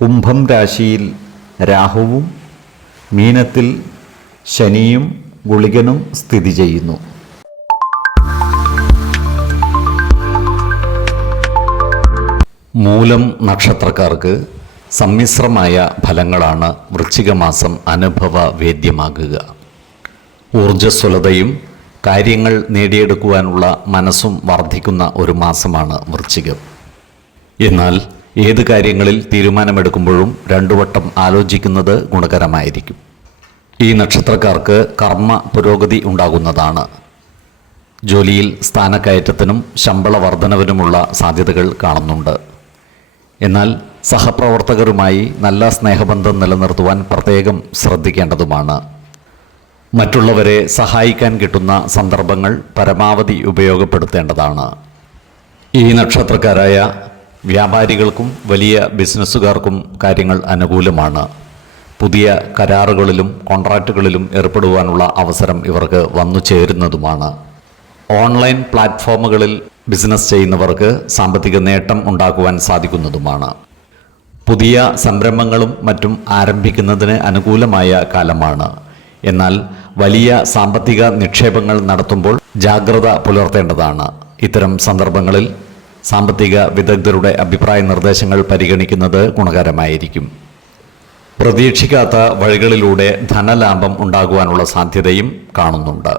കുംഭം രാശിയിൽ രാഹുവും മീനത്തിൽ ശനിയും ഗുളികനും സ്ഥിതി ചെയ്യുന്നു. മൂലം നക്ഷത്രക്കാർക്ക് സമ്മിശ്രമായ ഫലങ്ങളാണ് വൃശ്ചികമാസം അനുഭവ വേദ്യമാകുക. ഊർജസ്വലതയും കാര്യങ്ങൾ നേടിയെടുക്കുവാനുള്ള മനസ്സും വർദ്ധിക്കുന്ന ഒരു മാസമാണ് വൃശ്ചികം. എന്നാൽ ഏത് കാര്യങ്ങളിൽ തീരുമാനമെടുക്കുമ്പോഴും രണ്ടു വട്ടം ആലോചിക്കുന്നത് ഗുണകരമായിരിക്കും. ഈ നക്ഷത്രക്കാർക്ക് കർമ്മ പുരോഗതി ഉണ്ടാകുന്നതാണ്. ജോലിയിൽ സ്ഥാനക്കയറ്റത്തിനും ശമ്പള വർധനവിനുമുള്ള സാധ്യതകൾ കാണുന്നുണ്ട്. എന്നാൽ സഹപ്രവർത്തകരുമായി നല്ല സ്നേഹബന്ധം നിലനിർത്തുവാൻ പ്രത്യേകം ശ്രദ്ധിക്കേണ്ടതുമാണ്. മറ്റുള്ളവരെ സഹായിക്കാൻ കിട്ടുന്ന സന്ദർഭങ്ങൾ പരമാവധി ഉപയോഗപ്പെടുത്തേണ്ടതാണ്. ഈ നക്ഷത്രക്കാരായ വ്യാപാരികൾക്കും വലിയ ബിസിനസ്സുകാർക്കും കാര്യങ്ങൾ അനുകൂലമാണ്. പുതിയ കരാറുകളിലും കോൺട്രാക്റ്റുകളിലും ഏർപ്പെടുവാനുള്ള അവസരം ഇവർക്ക് വന്നു ചേരുന്നതുമാണ്. ഓൺലൈൻ പ്ലാറ്റ്ഫോമുകളിൽ ബിസിനസ് ചെയ്യുന്നവർക്ക് സാമ്പത്തിക നേട്ടം ഉണ്ടാക്കുവാൻ സാധിക്കുന്നതുമാണ്. പുതിയ സംരംഭങ്ങളും മറ്റും ആരംഭിക്കുന്നതിന് അനുകൂലമായ കാലമാണ്. എന്നാൽ വലിയ സാമ്പത്തിക നിക്ഷേപങ്ങൾ നടത്തുമ്പോൾ ജാഗ്രത പുലർത്തേണ്ടതാണ്. ഇത്തരം സന്ദർഭങ്ങളിൽ സാമ്പത്തിക വിദഗ്ധരുടെ അഭിപ്രായ നിർദ്ദേശങ്ങൾ പരിഗണിക്കുന്നത് ഗുണകരമായിരിക്കും. പ്രതീക്ഷിക്കാത്ത വഴികളിലൂടെ ധനലാഭം ഉണ്ടാകുവാനുള്ള സാധ്യതയും കാണുന്നുണ്ട്.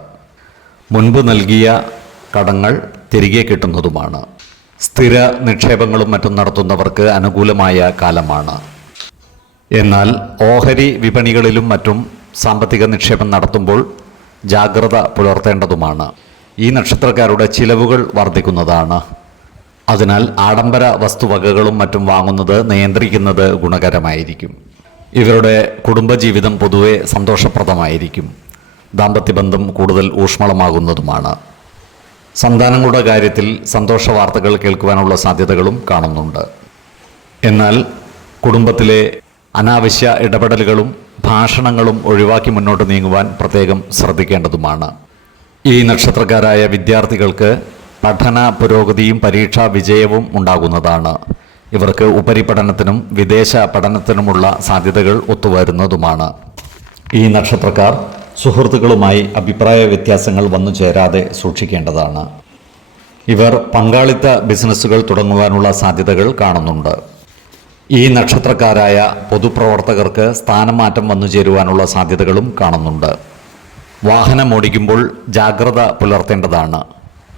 മുൻപ് നൽകിയ കടങ്ങൾ തിരികെ കിട്ടുന്നതുമാണ്. സ്ഥിര നിക്ഷേപങ്ങളും മറ്റും നടത്തുന്നവർക്ക് അനുകൂലമായ കാലമാണ്. എന്നാൽ ഓഹരി വിപണികളിലും മറ്റും സാമ്പത്തിക നിക്ഷേപം നടത്തുമ്പോൾ ജാഗ്രത പുലർത്തേണ്ടതുമാണ്. ഈ നക്ഷത്രക്കാരുടെ ചിലവുകൾ വർദ്ധിക്കുന്നതാണ്. അതിനാൽ ആഡംബര വസ്തുവകകളും മറ്റും വാങ്ങുന്നത് നിയന്ത്രിക്കുന്നത് ഗുണകരമായിരിക്കും. ഇവരുടെ കുടുംബജീവിതം പൊതുവെ സന്തോഷപ്രദമായിരിക്കും. ദാമ്പത്യബന്ധം കൂടുതൽ ഊഷ്മളമാകുന്നതുമാണ്. സന്താനങ്ങളുടെ കാര്യത്തിൽ സന്തോഷ വാർത്തകൾ കേൾക്കുവാനുള്ള സാധ്യതകളും കാണുന്നുണ്ട്. എന്നാൽ കുടുംബത്തിലെ അനാവശ്യ ഇടപെടലുകളും ഭാഷണങ്ങളും ഒഴിവാക്കി മുന്നോട്ട് നീങ്ങുവാൻ പ്രത്യേകം ശ്രദ്ധിക്കേണ്ടതുമാണ്. ഈ നക്ഷത്രക്കാരായ വിദ്യാർത്ഥികൾക്ക് പഠന പുരോഗതിയും പരീക്ഷാ വിജയവും ഉണ്ടാകുന്നതാണ്. ഇവർക്ക് ഉപരിപഠനത്തിനും വിദേശ പഠനത്തിനുമുള്ള സാധ്യതകൾ ഒത്തുവരുന്നതുമാണ്. ഈ നക്ഷത്രക്കാർ സുഹൃത്തുക്കളുമായി അഭിപ്രായ വ്യത്യാസങ്ങൾ വന്നു ചേരാതെ സൂക്ഷിക്കേണ്ടതാണ്. ഇവർ പങ്കാളിത്ത ബിസിനസ്സുകൾ തുടങ്ങുവാനുള്ള സാധ്യതകൾ കാണുന്നുണ്ട്. ഈ നക്ഷത്രക്കാരായ പൊതുപ്രവർത്തകർക്ക് സ്ഥാനമാറ്റം വന്നു ചേരുവാനുള്ള സാധ്യതകളും കാണുന്നുണ്ട്. വാഹനം ഓടിക്കുമ്പോൾ ജാഗ്രത പുലർത്തേണ്ടതാണ്.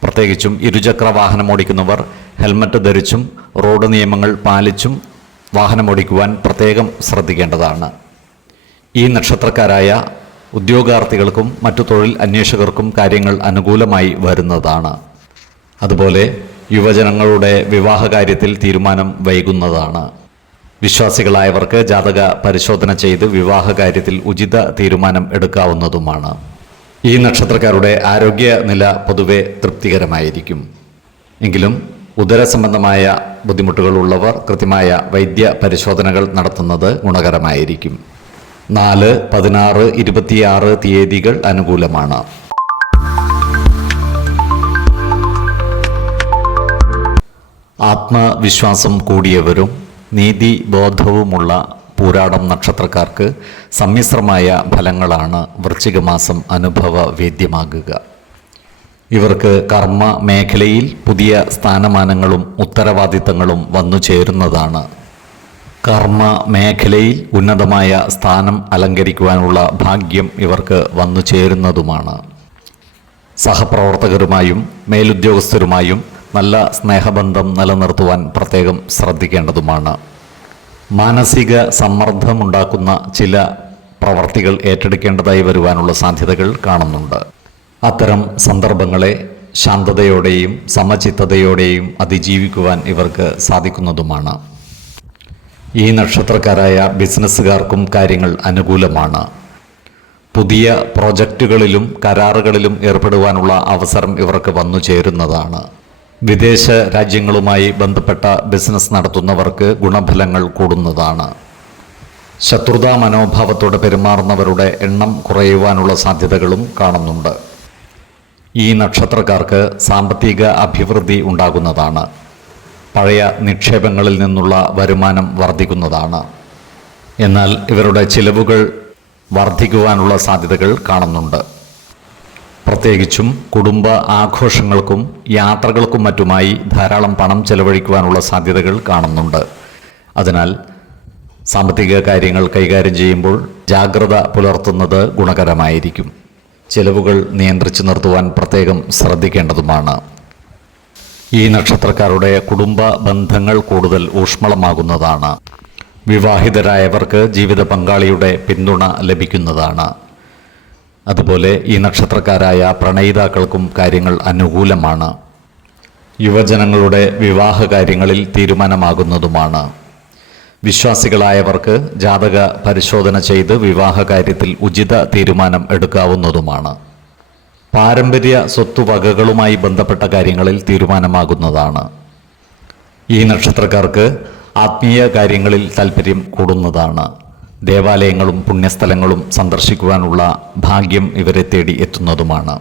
പ്രത്യേകിച്ചും ഇരുചക്ര വാഹനം ഓടിക്കുന്നവർ ഹെൽമറ്റ് ധരിച്ചും റോഡ് നിയമങ്ങൾ പാലിച്ചും വാഹനം ഓടിക്കുവാൻ പ്രത്യേകം ശ്രദ്ധിക്കേണ്ടതാണ്. ഈ നക്ഷത്രക്കാരായ ഉദ്യോഗാർത്ഥികൾക്കും മറ്റു തൊഴിൽ അന്വേഷകർക്കും കാര്യങ്ങൾ അനുകൂലമായി വരുന്നതാണ്. അതുപോലെ യുവജനങ്ങളുടെ വിവാഹ കാര്യത്തിൽ തീരുമാനം വൈകുന്നതാണ്. വിശ്വാസികളായവർക്ക് ജാതക പരിശോധന ചെയ്ത് വിവാഹ കാര്യത്തിൽ ഉചിത തീരുമാനം എടുക്കാവുന്നതുമാണ്. ഈ നക്ഷത്രക്കാരുടെ ആരോഗ്യ നില പൊതുവെ തൃപ്തികരമായിരിക്കും. എങ്കിലും ഉദര സംബന്ധമായ ബുദ്ധിമുട്ടുകളുള്ളവർ കൃത്യമായ വൈദ്യ പരിശോധനകൾ നടത്തുന്നത് ഗുണകരമായിരിക്കും. നാല് പതിനാറ് ഇരുപത്തിയാറ് തീയതികൾ അനുകൂലമാണ്. ആത്മവിശ്വാസം കൂടിയവരും നീതിബോധവുമുള്ള പൂരാടം നക്ഷത്രക്കാർക്ക് സമ്മിശ്രമായ ഫലങ്ങളാണ് വൃശ്ചികമാസം അനുഭവ വേദ്യമാകുക ഇവർക്ക് കർമ്മ മേഖലയിൽ പുതിയ സ്ഥാനമാനങ്ങളും ഉത്തരവാദിത്തങ്ങളും വന്നു ചേരുന്നതാണ്. കർമ്മ മേഖലയിൽ ഉന്നതമായ സ്ഥാനം അലങ്കരിക്കുവാനുള്ള ഭാഗ്യം ഇവർക്ക് വന്നു ചേരുന്നതുമാണ്. സഹപ്രവർത്തകരുമായും മേലുദ്യോഗസ്ഥരുമായും നല്ല സ്നേഹബന്ധം നിലനിർത്തുവാൻ പ്രത്യേകം ശ്രദ്ധിക്കേണ്ടതുമാണ്. മാനസിക സമ്മർദ്ദമുണ്ടാക്കുന്ന ചില പ്രവർത്തികൾ ഏറ്റെടുക്കേണ്ടതായി വരുവാനുള്ള സാധ്യതകൾ കാണുന്നുണ്ട്. അത്തരം സന്ദർഭങ്ങളെ ശാന്തതയോടെയും സമചിത്തതയോടെയും അതിജീവിക്കുവാൻ ഇവർക്ക് സാധിക്കുന്നതുമാണ്. ഈ നക്ഷത്രക്കാരായ ബിസിനസ്സുകാർക്കും കാര്യങ്ങൾ അനുകൂലമാണ്. പുതിയ പ്രോജക്റ്റുകളിലും കരാറുകളിലും ഏർപ്പെടുവാനുള്ള അവസരം ഇവർക്ക് വന്നു ചേരുന്നതാണ്. വിദേശ രാജ്യങ്ങളുമായി ബന്ധപ്പെട്ട ബിസിനസ് നടത്തുന്നവർക്ക് ഗുണഫലങ്ങൾ കൂടുന്നതാണ്. ശത്രുതാ മനോഭാവത്തോടെ പെരുമാറുന്നവരുടെ എണ്ണം കുറയുവാനുള്ള സാധ്യതകളും കാണുന്നുണ്ട്. ഈ നക്ഷത്രക്കാർക്ക് സാമ്പത്തിക അഭിവൃദ്ധി ഉണ്ടാകുന്നതാണ്. പഴയ നിക്ഷേപങ്ങളിൽ നിന്നുള്ള വരുമാനം വർദ്ധിക്കുന്നതാണ്. എന്നാൽ ഇവരുടെ ചിലവുകൾ വർദ്ധിക്കുവാനുള്ള സാധ്യതകൾ കാണുന്നുണ്ട്. പ്രത്യേകിച്ചും കുടുംബ ആഘോഷങ്ങൾക്കും യാത്രകൾക്കും മറ്റുമായി ധാരാളം പണം ചെലവഴിക്കുവാനുള്ള സാധ്യതകൾ കാണുന്നുണ്ട്. അതിനാൽ സാമ്പത്തിക കാര്യങ്ങൾ കൈകാര്യം ചെയ്യുമ്പോൾ ജാഗ്രത പുലർത്തുന്നത് ഗുണകരമായിരിക്കും. ചെലവുകൾ നിയന്ത്രിച്ചു നിർത്തുവാൻ പ്രത്യേകം ശ്രദ്ധിക്കേണ്ടതുമാണ്. ഈ നക്ഷത്രക്കാരുടെ കുടുംബ ബന്ധങ്ങൾ കൂടുതൽ ഊഷ്മളമാകുന്നതാണ്. വിവാഹിതരായവർക്ക് ജീവിത പങ്കാളിയുടെ പിന്തുണ ലഭിക്കുന്നതാണ്. അതുപോലെ ഈ നക്ഷത്രക്കാരായ പ്രണയിതാക്കൾക്കും കാര്യങ്ങൾ അനുകൂലമാണ്. യുവജനങ്ങളുടെ വിവാഹ കാര്യങ്ങളിൽ തീരുമാനമാകുന്നതുമാണ്. വിശ്വാസികളായവർക്ക് ജാതക പരിശോധന ചെയ്ത് വിവാഹ കാര്യത്തിൽ ഉചിത തീരുമാനം എടുക്കാവുന്നതുമാണ്. പാരമ്പര്യ സ്വത്തുവകകളുമായി ബന്ധപ്പെട്ട കാര്യങ്ങളിൽ തീരുമാനമാകുന്നതാണ്. ഈ നക്ഷത്രക്കാർക്ക് ആത്മീയ കാര്യങ്ങളിൽ താല്പര്യം കൂടുന്നതാണ്. ദേവാലയങ്ങളും പുണ്യസ്ഥലങ്ങളും സന്ദർശിക്കുവാനുള്ള ഭാഗ്യം ഇവരെ തേടി എത്തുന്നതുമാണ്.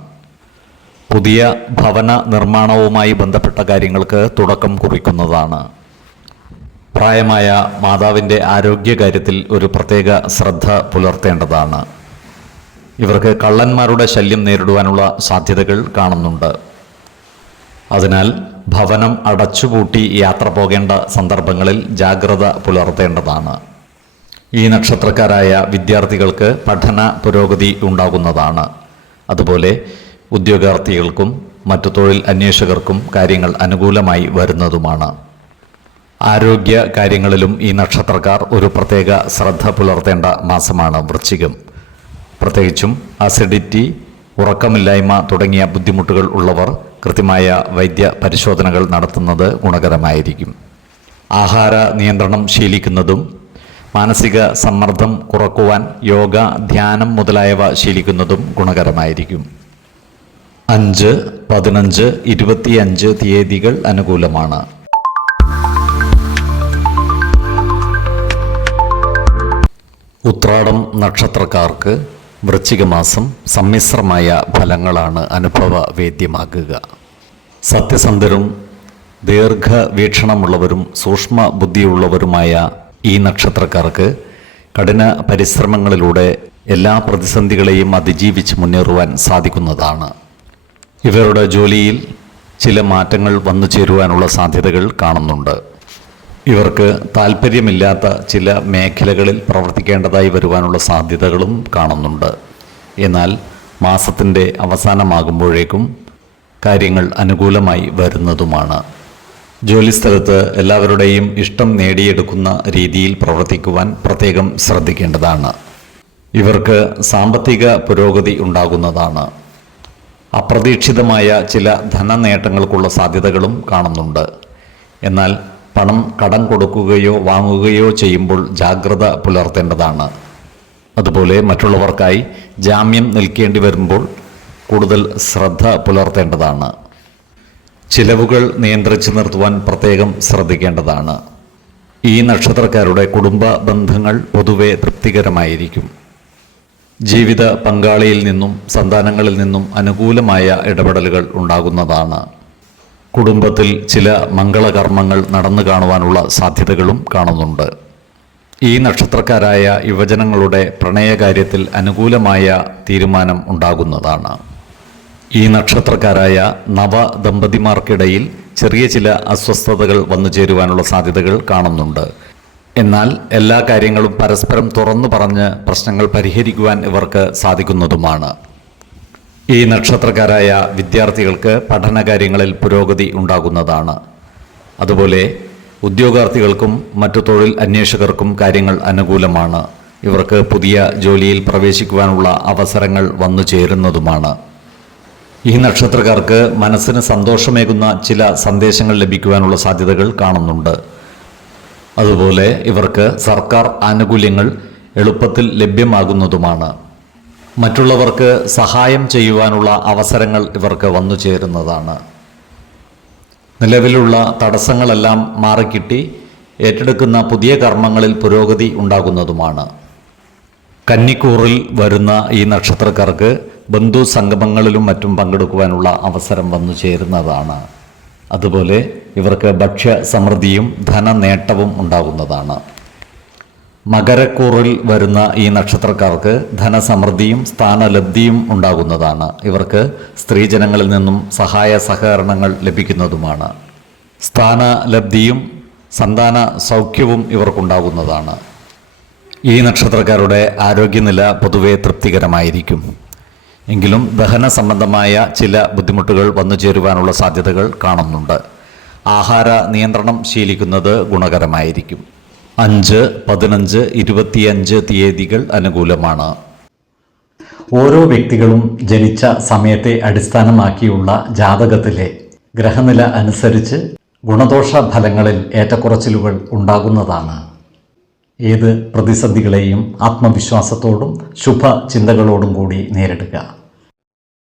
പുതിയ ഭവന നിർമ്മാണവുമായി ബന്ധപ്പെട്ട കാര്യങ്ങൾക്ക് തുടക്കം കുറിക്കുന്നതാണ്. പ്രായമായ മാതാവിന്റെ ആരോഗ്യകാര്യത്തിൽ ഒരു പ്രത്യേക ശ്രദ്ധ പുലർത്തേണ്ടതാണ്. ഇവർക്ക് കള്ളന്മാരുടെ ശല്യം നേരിടുവാനുള്ള സാധ്യതകൾ കാണുന്നുണ്ട്. അതിനാൽ ഭവനം അടച്ചുപൂട്ടി യാത്ര പോകേണ്ട സന്ദർഭങ്ങളിൽ ജാഗ്രത പുലർത്തേണ്ടതാണ്. ഈ നക്ഷത്രക്കാരായ വിദ്യാർത്ഥികൾക്ക് പഠന പുരോഗതി ഉണ്ടാകുന്നതാണ്. അതുപോലെ ഉദ്യോഗാർത്ഥികൾക്കും മറ്റു തൊഴിൽ അന്വേഷകർക്കും കാര്യങ്ങൾ അനുകൂലമായി വരുന്നതുമാണ്. ആരോഗ്യ കാര്യങ്ങളിലും ഈ നക്ഷത്രക്കാർ ഒരു പ്രത്യേക ശ്രദ്ധ പുലർത്തേണ്ട മാസമാണ് വൃശ്ചികം. പ്രത്യേകിച്ചും അസിഡിറ്റി ഉറക്കമില്ലായ്മ തുടങ്ങിയ ബുദ്ധിമുട്ടുകൾ ഉള്ളവർ കൃത്യമായ വൈദ്യ പരിശോധനകൾ നടത്തുന്നത് ഗുണകരമായിരിക്കും. ആഹാര നിയന്ത്രണം ശീലിക്കുന്നതും മാനസിക സമ്മർദ്ദം കുറക്കുവാൻ യോഗ ധ്യാനം മുതലായവ ശീലിക്കുന്നതും ഗുണകരമായിരിക്കും. അഞ്ച് പതിനഞ്ച് ഇരുപത്തിയഞ്ച് തീയതികൾ അനുകൂലമാണ്. ഉത്രാടം നക്ഷത്രക്കാർക്ക് വൃശ്ചികമാസം സമ്മിശ്രമായ ഫലങ്ങളാണ് അനുഭവ വേദ്യമാകുക. സത്യസന്ധരും ദീർഘവീക്ഷണമുള്ളവരും സൂക്ഷ്മ ബുദ്ധിയുള്ളവരുമായ ഈ നക്ഷത്രക്കാർക്ക് കഠിന പരിശ്രമങ്ങളിലൂടെ എല്ലാ പ്രതിസന്ധികളെയും അതിജീവിച്ച് മുന്നേറുവാൻ സാധിക്കുന്നതാണ്. ഇവരുടെ ജോലിയിൽ ചില മാറ്റങ്ങൾ വന്നു ചേരുവാനുള്ള സാധ്യതകൾ കാണുന്നുണ്ട്. ഇവർക്ക് താല്പര്യമില്ലാത്ത ചില മേഖലകളിൽ പ്രവർത്തിക്കേണ്ടതായി വരുവാനുള്ള സാധ്യതകളും കാണുന്നുണ്ട്. എന്നാൽ മാസത്തിന്റെ അവസാനമാകുമ്പോഴേക്കും കാര്യങ്ങൾ അനുകൂലമായി വരുന്നതുമാണ്. ജോലിസ്ഥലത്ത് എല്ലാവരുടെയും ഇഷ്ടം നേടിയെടുക്കുന്ന രീതിയിൽ പ്രവർത്തിക്കുവാൻ പ്രത്യേകം ശ്രദ്ധിക്കേണ്ടതാണ്. ഇവർക്ക് സാമ്പത്തിക പുരോഗതി ഉണ്ടാകുന്നതാണ്. അപ്രതീക്ഷിതമായ ചില ധനനേട്ടങ്ങൾക്കുള്ള സാധ്യതകളും കാണുന്നുണ്ട്. എന്നാൽ പണം കടം കൊടുക്കുകയോ വാങ്ങുകയോ ചെയ്യുമ്പോൾ ജാഗ്രത പുലർത്തേണ്ടതാണ്. അതുപോലെ മറ്റുള്ളവർക്കായി ജാമ്യം നിൽക്കേണ്ടി വരുമ്പോൾ കൂടുതൽ ശ്രദ്ധ പുലർത്തേണ്ടതാണ്. ചിലവുകൾ നിയന്ത്രിച്ചു നിർത്തുവാൻ പ്രത്യേകം ശ്രദ്ധിക്കേണ്ടതാണ്. ഈ നക്ഷത്രക്കാരുടെ കുടുംബ ബന്ധങ്ങൾ പൊതുവെ തൃപ്തികരമായിരിക്കും. ജീവിത പങ്കാളിയിൽ നിന്നും സന്താനങ്ങളിൽ നിന്നും അനുകൂലമായ ഇടപെടലുകൾ ഉണ്ടാകുന്നതാണ്. കുടുംബത്തിൽ ചില മംഗളകർമ്മങ്ങൾ നടന്നു കാണുവാനുള്ള സാധ്യതകളും കാണുന്നുണ്ട്. ഈ നക്ഷത്രക്കാരായ യുവജനങ്ങളുടെ പ്രണയകാര്യത്തിൽ അനുകൂലമായ തീരുമാനം ഉണ്ടാകുന്നതാണ്. ഈ നക്ഷത്രക്കാരായ നവ ദമ്പതിമാർക്കിടയിൽ ചെറിയ ചില അസ്വസ്ഥതകൾ വന്നു ചേരുവാനുള്ള സാധ്യതകൾ കാണുന്നുണ്ട്. എന്നാൽ എല്ലാ കാര്യങ്ങളും പരസ്പരം തുറന്നു പറഞ്ഞ് പ്രശ്നങ്ങൾ പരിഹരിക്കുവാൻ ഇവർക്ക് സാധിക്കുന്നതുമാണ്. ഈ നക്ഷത്രക്കാരായ വിദ്യാർത്ഥികൾക്ക് പഠനകാര്യങ്ങളിൽ പുരോഗതി ഉണ്ടാകുന്നതാണ്. അതുപോലെ ഉദ്യോഗാർത്ഥികൾക്കും മറ്റു തൊഴിൽ അന്വേഷകർക്കും കാര്യങ്ങൾ അനുകൂലമാണ്. ഇവർക്ക് പുതിയ ജോലിയിൽ പ്രവേശിക്കുവാനുള്ള അവസരങ്ങൾ വന്നു ചേരുന്നതുമാണ്. ഈ നക്ഷത്രക്കാർക്ക് മനസ്സിന് സന്തോഷമേകുന്ന ചില സന്ദേശങ്ങൾ ലഭിക്കുവാനുള്ള സാധ്യതകൾ കാണുന്നുണ്ട്. അതുപോലെ ഇവർക്ക് സർക്കാർ ആനുകൂല്യങ്ങൾ എളുപ്പത്തിൽ ലഭ്യമാകുന്നതുമാണ്. മറ്റുള്ളവർക്ക് സഹായം ചെയ്യുവാനുള്ള അവസരങ്ങൾ ഇവർക്ക് വന്നു ചേരുന്നതാണ്. നിലവിലുള്ള തടസ്സങ്ങളെല്ലാം മാറിക്കിട്ടി ഏറ്റെടുക്കുന്ന പുതിയ കർമ്മങ്ങളിൽ പുരോഗതി ഉണ്ടാകുന്നതുമാണ്. കന്നിക്കൂറിൽ വരുന്ന ഈ നക്ഷത്രക്കാർക്ക് ബന്ധു സംഗമങ്ങളിലും മറ്റും പങ്കെടുക്കുവാനുള്ള അവസരം വന്നു ചേരുന്നതാണ്. അതുപോലെ ഇവർക്ക് ഭക്ഷ്യ സമൃദ്ധിയും ധനനേട്ടവും ഉണ്ടാകുന്നതാണ്. മകരക്കൂറിൽ വരുന്ന ഈ നക്ഷത്രക്കാർക്ക് ധനസമൃദ്ധിയും സ്ഥാനലബ്ധിയും ഉണ്ടാകുന്നതാണ്. ഇവർക്ക് സ്ത്രീജനങ്ങളിൽ നിന്നും സഹായ സഹകരണങ്ങൾ ലഭിക്കുന്നതുമാണ്. സ്ഥാനലബ്ധിയും സന്താന സൗഖ്യവും ഇവർക്കുണ്ടാകുന്നതാണ്. ഈ നക്ഷത്രക്കാരുടെ ആരോഗ്യനില പൊതുവെ തൃപ്തികരമായിരിക്കും. എങ്കിലും ദഹന സംബന്ധമായ ചില ബുദ്ധിമുട്ടുകൾ വന്നു ചേരുവാനുള്ള സാധ്യതകൾ കാണുന്നുണ്ട്. ആഹാര നിയന്ത്രണം ശീലിക്കുന്നത് ഗുണകരമായിരിക്കും. അഞ്ച് പതിനഞ്ച് ഇരുപത്തിയഞ്ച് തീയതികൾ അനുകൂലമാണ്. ഓരോ വ്യക്തികളും ജനിച്ച സമയത്തെ അടിസ്ഥാനമാക്കിയുള്ള ജാതകത്തിലെ ഗ്രഹനില അനുസരിച്ച് ഗുണദോഷ ഫലങ്ങളിൽ ഏറ്റക്കുറച്ചിലുകൾ ഉണ്ടാകുന്നതാണ്. ഏത് പ്രതിസന്ധികളെയും ആത്മവിശ്വാസത്തോടും ശുഭ ചിന്തകളോടും കൂടി നേരിടുക.